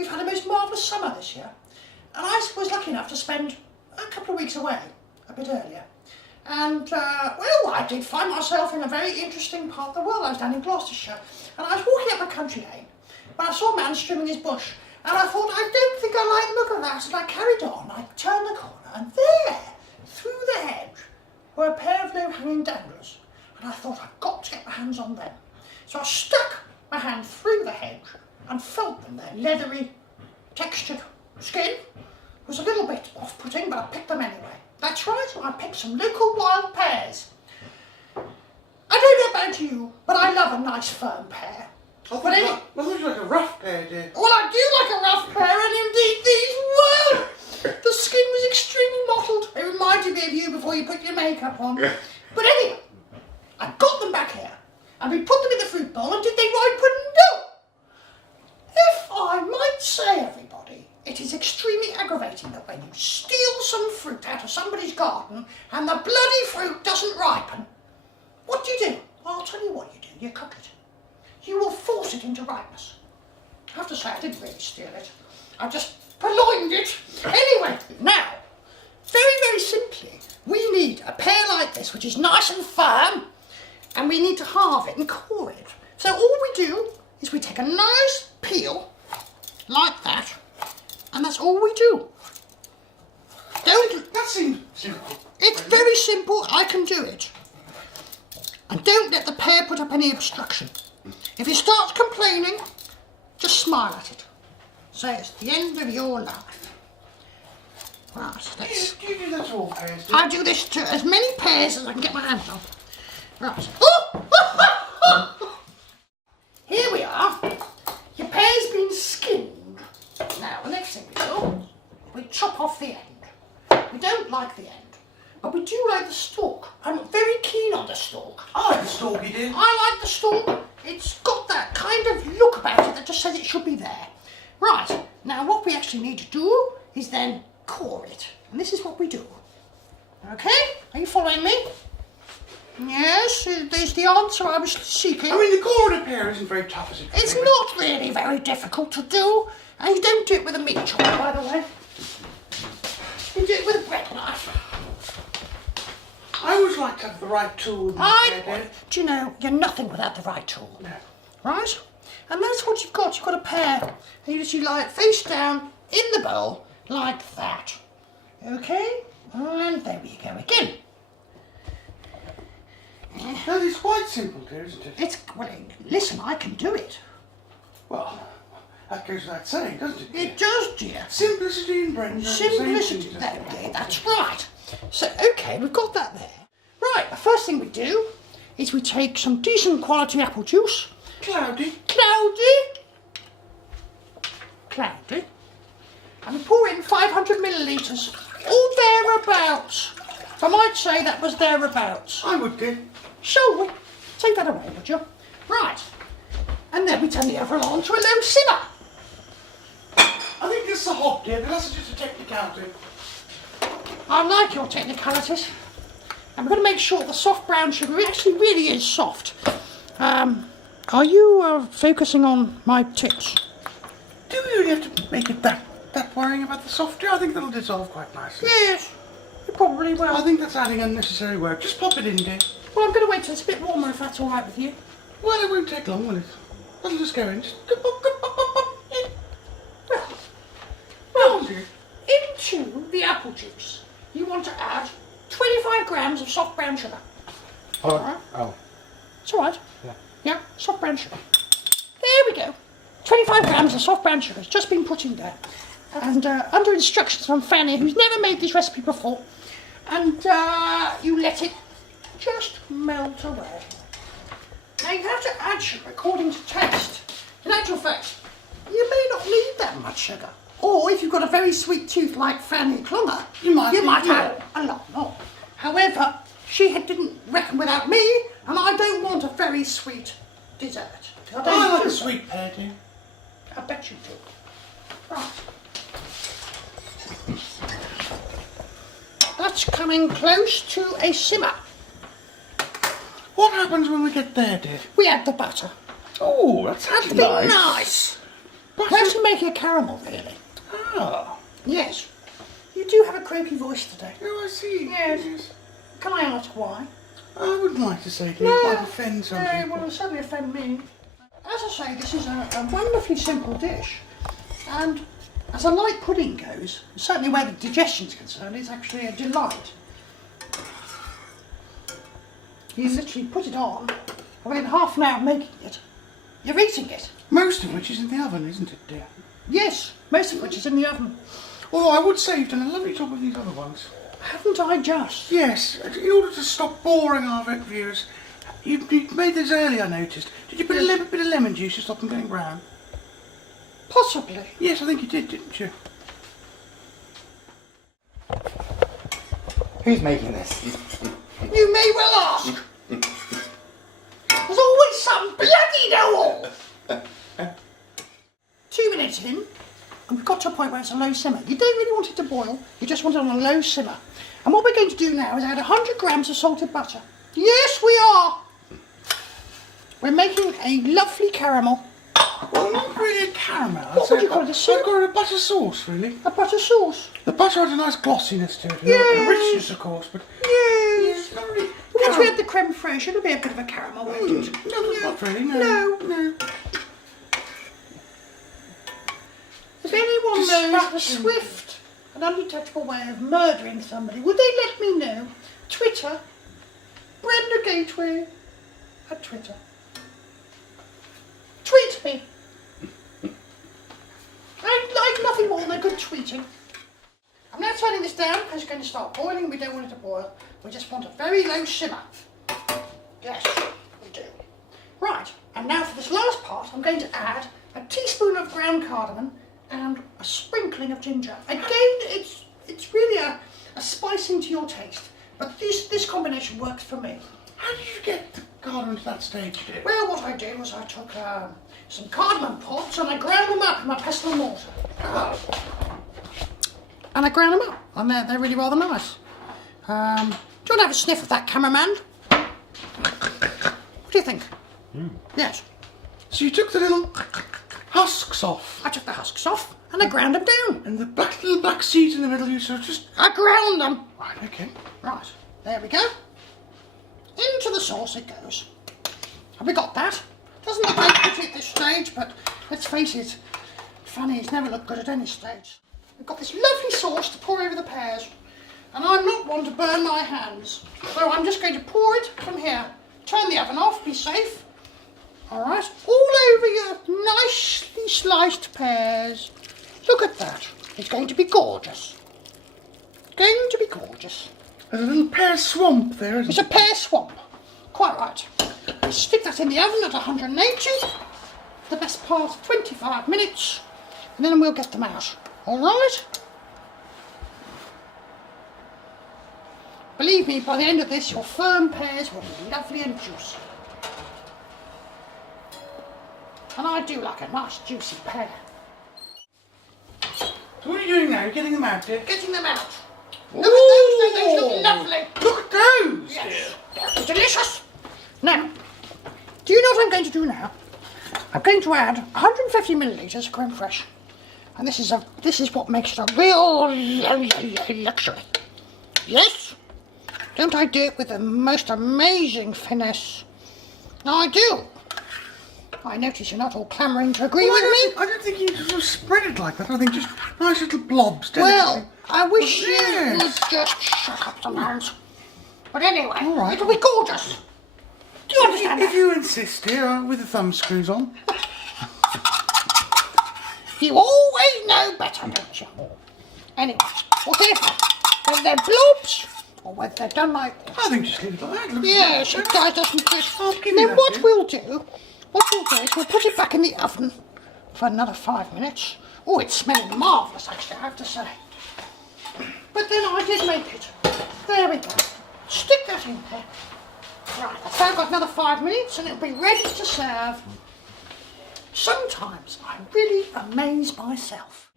we've had a most marvellous summer this year. And I was lucky enough to spend a couple of weeks away, a bit earlier. And, well, I did find myself in a very interesting part of the world. I was down in Gloucestershire, and I was walking up a country lane when I saw a man trimming his bush. And I thought, I don't think I like the look of that. And I carried on, I turned the corner, and there, through the hedge, were a pair of low-hanging danglers. And I thought, I've got to get my hands on them. So I stuck my hand through the hedge and felt them, their leathery, textured skin. It was a little bit off-putting, but I picked them anyway. That's right, I picked some local wild pears. I don't know about you, but I love a nice firm pear. I thought you like a rough pear, dear. Well, I do like a rough pear, and indeed these were. The skin was extremely mottled. It reminded me of you before you put your makeup on. But anyway, I got them back here, and we put them in the fruit bowl, and did they ripen? No! If I might say, everybody, it is extremely aggravating that when you steal some fruit out of somebody's garden, and the bloody fruit doesn't ripen, what do? I'll tell you what you do, you cook it. You will force it into ripeness. I have to say, I didn't really steal it. I just purloined it. Anyway, now, very, very simply, we need a pear like this, which is nice and firm, and we need to halve it and core it. So all we do is we take a nice peel, like that, and that's all we do. That seems simple. It's very simple, I can do it. And don't let the pear put up any obstruction. If it starts complaining, just smile at it. Say it's the end of your life. Right, let's... Do you do that to all pears? I do this to as many pears as I can get my hands on. Right. Oh! Here we are. Your pear's been skinned. Now, the next thing we do, we chop off the end. We don't like the end, but we do like the stalk. I'm very keen on the stalk. I like the stalk, you do. I like the stalk. It's got that kind of look about it that just says it should be there. Right, now what we actually need to do is then core it. And this is what we do. Okay, are you following me? Yes, there's the answer I was seeking. I mean, the core of a pear isn't very tough, is it? It's not really very difficult to do. And you don't do it with a meat chopper, by the way. You do it with a bread knife. I always like to have the right tool with my pear, dear. Do you know, you're nothing without the right tool. No. Right? And that's what you've got. You've got a pear. And you just lie it face down in the bowl, like that. Okay? And there we go again. That is quite simple, dear, isn't it? It's, well, listen, I can do it. Well, that goes without saying, doesn't it, dear? It does, dear. Simplicity and Brenda. Simplicity, there, that's right. So, okay, we've got that there. Right, the first thing we do is we take some decent quality apple juice. Cloudy. And we pour in 500 millilitres, or thereabouts. I might say that was thereabouts. I would, dear. Shall we? Take that away, would you? Right. And then we turn the oven on to a low simmer. I think it's the hob, dear, but that's just a technicality. I like your technicalities. And we're going to make sure the soft brown sugar actually really is soft. Are you focusing on my tips? Do we really have to make it that worrying about the soft, dear? I think that'll dissolve quite nicely. Yes, you probably will. I think that's adding unnecessary work. Just pop it in, dear. Well, I'm going to wait till it's a bit warmer if that's all right with you. Well, it won't take long, will it? That'll just go in. Just in. Well, into the apple juice, you want to add 25 grams of soft brown sugar. Oh. All right? Oh. It's all right. Yeah. Yeah, soft brown sugar. There we go. 25 grams of soft brown sugar has just been put in there. And under instructions from Fanny, who's never made this recipe before. And you let it just melt away. Now you have to add sugar according to taste. In actual fact, you may not need that much sugar. Or if you've got a very sweet tooth like Fanny Clunger, you might add a lot more. However, she didn't reckon without me, and I don't want a very sweet dessert. I like a sweet pear, dear. I bet you do. Right. That's coming close to a simmer. What happens when we get there, dear? We add the butter. Oh, that's That'd be nice. We're actually making a caramel, really. Oh. Yes. You do have a croaky voice today. Oh, I see. Yes. Can I ask why? I wouldn't like to say to you, it might offend some No, people. well, it'll certainly offend me. As I say, this is a wonderfully simple dish. And as a light pudding goes, certainly where the digestion's concerned, it's actually a delight. You literally put it on, and within half an hour of making it, you're eating it. Most of which is in the oven, isn't it, dear? Yes, most of which is in the oven. Although I would say you've done a lovely job with these other ones. Haven't I just? Yes, in order to stop boring our viewers, you made this early, I noticed. Did you put a little bit of lemon juice to stop them going brown? Possibly. Yes, I think you did, didn't you? Who's making this? You may well ask. There's always some bloody know-all. 2 minutes in, and we've got to a point where it's a low simmer. You don't really want it to boil, you just want it on a low simmer. And what we're going to do now is add 100 grams of salted butter. Yes, we are. We're making a lovely caramel. Well, not really a caramel. What would you call it, a I've syrup? got a butter sauce, really. A butter sauce. The butter has a nice glossiness to it. Yes. A richness, of course, but... Yes. Not really. Once we add the creme fraiche, it'll be a bit of a caramel, won't it? No, not really, no. No. If anyone knows the swift and undetectable way of murdering somebody, would they let me know? Twitter, Brenda Gateway at Twitter. Tweet me. I like nothing more than a good tweeting. I'm now turning this down because it's going to start boiling. We don't want it to boil. We just want a very low simmer. Yes, we do. Right, and now for this last part, I'm going to add a teaspoon of ground cardamom and a sprinkling of ginger. Again, it's really a spicing to your taste, but this combination works for me. How did you get the cardamom to that stage, dear? Well, what I did was I took some cardamom pods and I ground them up in my pestle and mortar. And I ground them up, and they're really rather nice. Do you want to have a sniff of that, cameraman? What do you think? Yes. So you took the little husks off, I took the husks off and I ground them down. and the little black seeds in the middle, you sort of just... I ground them. Right, okay. Right, there we go. Into the sauce it goes. Have we got that? Doesn't look very pretty at this stage, but let's face it, Fanny's never looked good at any stage. We've got this lovely sauce to pour over the pears, and I'm not one to burn my hands, so I'm just going to pour it from here. Turn the oven off, be safe. Alright, all over your nicely sliced pears. Look at that. It's going to be gorgeous. Going to be gorgeous. There's a little pear swamp there, isn't It's a pear swamp. Quite right. Stick that in the oven at 180, the best part of 25 minutes, and then we'll get them out. Alright? Believe me, by the end of this, your firm pears will be lovely and juicy. And I do like a nice juicy pear. So what are you doing now? You're getting them out, dear? Getting them out. Look at those, they look lovely. Look at those! Yes, they're delicious. Now, do you know what I'm going to do now? I'm going to add 150 millilitres of creme fraiche. And this is what makes it a real luxury. Yes? Don't I do it with the most amazing finesse? I do. I notice you're not all clamouring to agree with me. I don't think you sort of spread it like that. I think just nice little blobs, Well, I wish Yes. you would just shut up sometimes. But anyway, All right. it'll be gorgeous. Do you understand If that? you insist, dear, with the thumb screws on. You always know better, don't you? Anyway, whatever, whether they're blobs or whether they're done like this. I think just leave it like that. Looks Yes, like it doesn't fit. I'll give you Then that, what dear. we'll do is we'll put it back in the oven for another 5 minutes. Oh, it's smelling marvellous, actually, I have to say. But then I did make it. There we go. Stick that in there. Right, I've now got another 5 minutes and it'll be ready to serve. Sometimes I really amaze myself.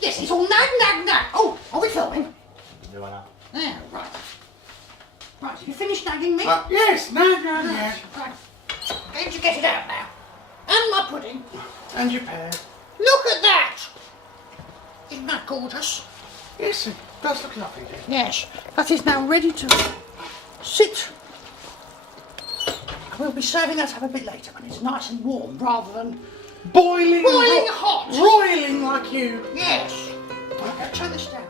Yes, it's all nag, nag, nag. Oh, are we filming? Yeah, right. Right, you finished nagging me? Yes, no. Right. Going to get it out now. And my pudding. And your pear. Look at that! Isn't that gorgeous? Yes, it does look lovely. Yes, that is now ready to sit. We'll be serving that up a bit later when it's nice and warm rather than Boiling hot. roiling like you. Yes. Okay, turn this down.